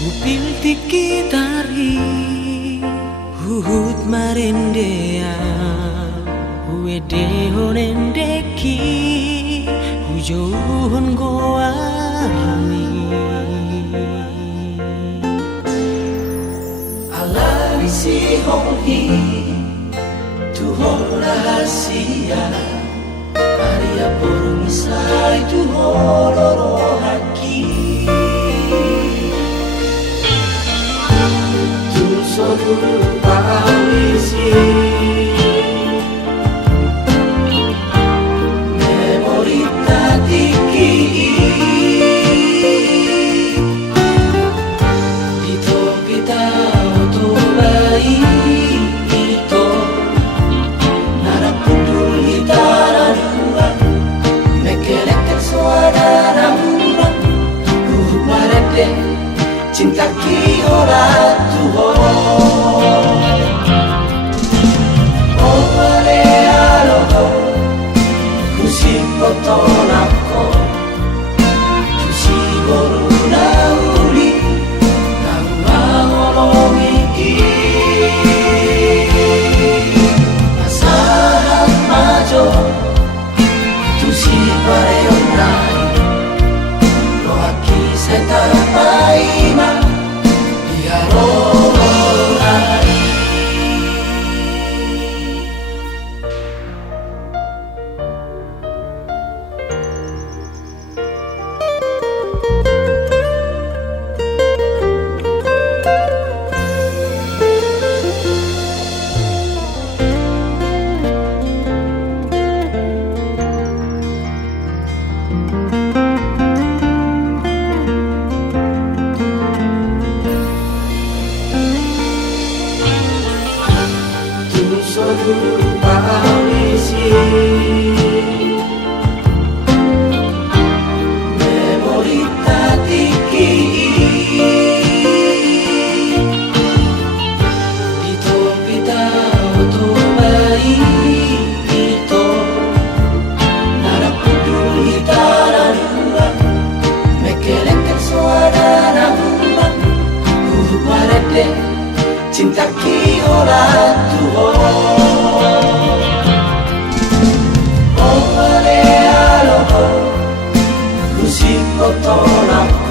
Kupilti kitari Huhut marendea Huede honendeki Hujohon goarmi Alari si honghi Tuhon rahasia Karya porong isai tuhon loro haki Tulsodul pawisi Memori tatiki Ito kita otobai Ito Narapundul hitara dua Mekelekkan suara mula Marete cinta ki ora tuho Oh mare aloho Kusi kotonako Kusi goru nauri Nama holongi Masahat majo Tusi pare onai Loaki setarapaima Tulsodul pawisi Memori tatiki Ito pita otobai Ito Narapudul hitara dua Mekelekkan suara mula Kuhuparete cinta ki ora tuho Oh mare aloho Kusi kotonako